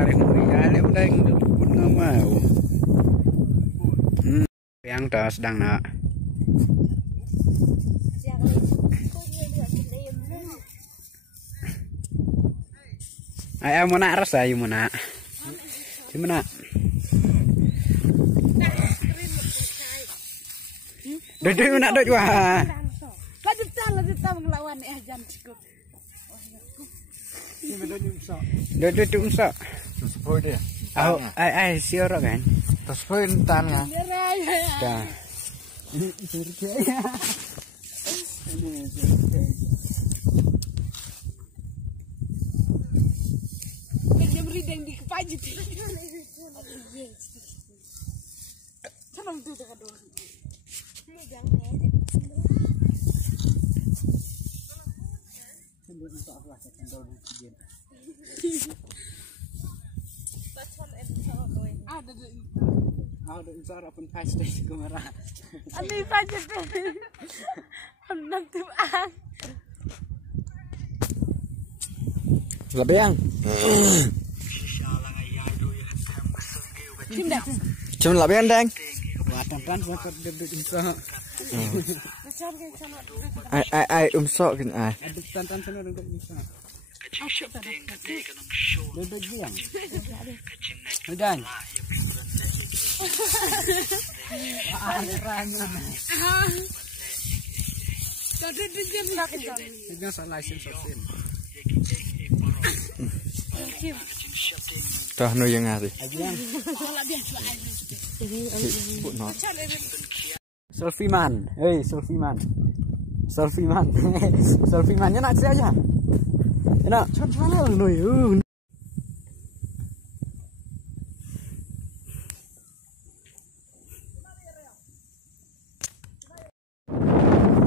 tarik mulia le udah pun nggak mau. Yang dah sedang nak. Ai mau nak rasa you mau nak. Gimana? Duduk nak duduk wah. Lanjutkan melawan jangan cukup. Duduk umsak. Sepoi dia. Ai siapa kan? Sepoi entan ya. Dah. Ini surga. Ini surga. Dia merideng di kepajit. Senang tuh dekat doang. Ada insara pun pasti kemana? Ani saja deh. Nanti ang. Lebih yang. Cuma lebih yang deng. Watan buat duduk insara. Ai umsok kan ai. Ada tantan sana duduk insara. Duduk diam. Udah. Tinggal salah sin. Tuh nu yang ngasih. Selfie-man. Hei, selfie-man. Selfie-man. Selfie-man-nya nak aja. Enak, cepat lu.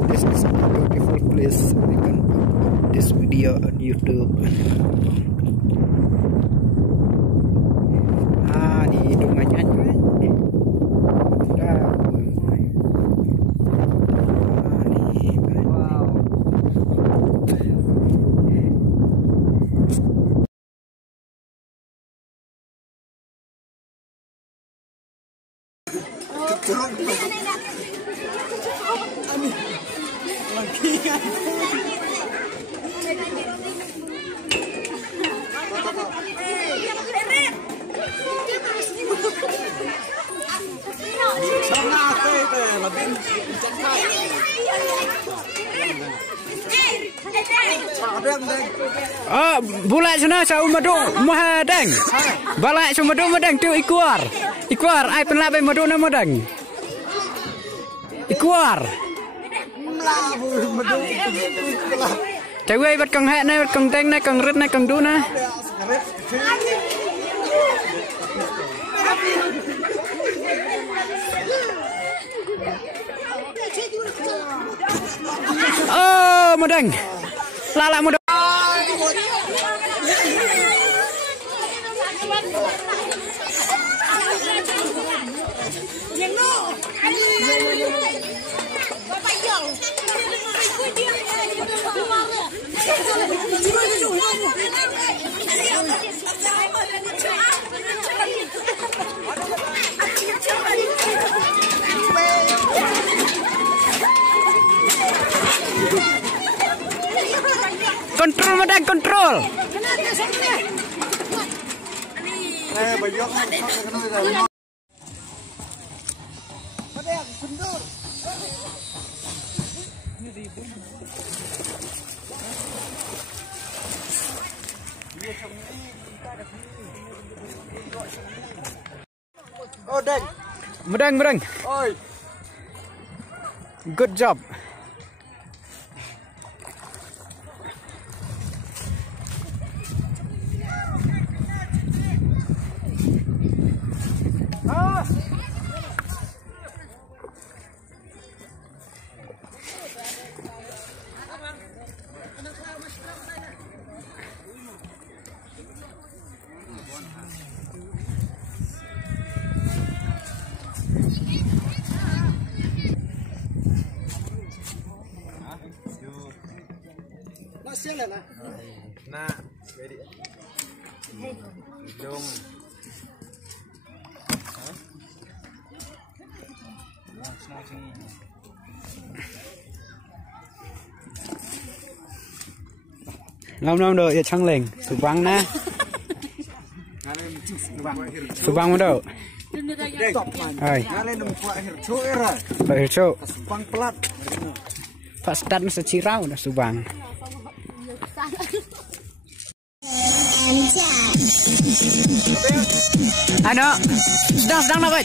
This is a beautiful place. We can put this video on YouTube. Di hidungannya aja. Wow. Bulai sana sa umadu mahadang. Balai sumadu madang tu ikuar. Ikuar ai penlabai madu na madang. Ikuar. Cewek bat kang hek na bat kang teng na kang rit na kang du na. Oh, madang. Lala madang. Kontrol madang, kontrol. Oh deng. Madang. Oi. Good job. Nah, jadi. Hidung. Ngâm rồi, trăng lên, sụp vắng na. Subang mo daw. Ay. Ngalin ng Pak Hirjo era. Pak Hirjo. Subang pelat. Pak Sedat sa Cirau na Subang. Ano? Sedang na ba?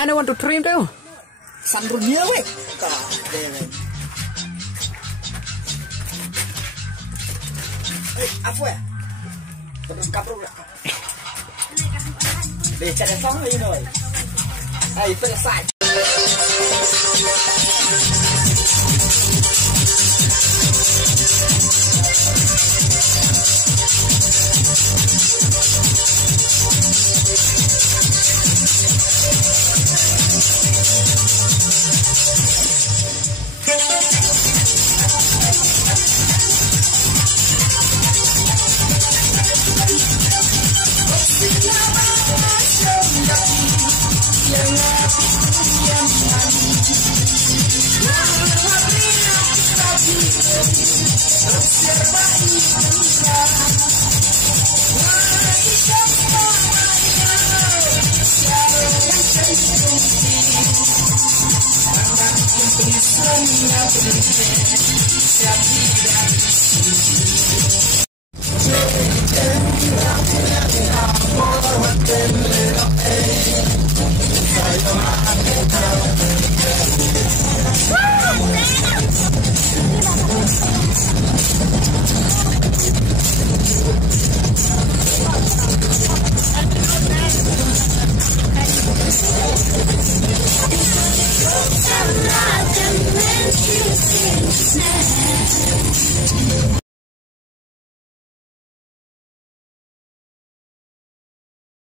Line 1 to 3 tuh. Sandrunya weh. Apa ya? Terus kapro. Deh, cara song lagi noi. Ayo selesai.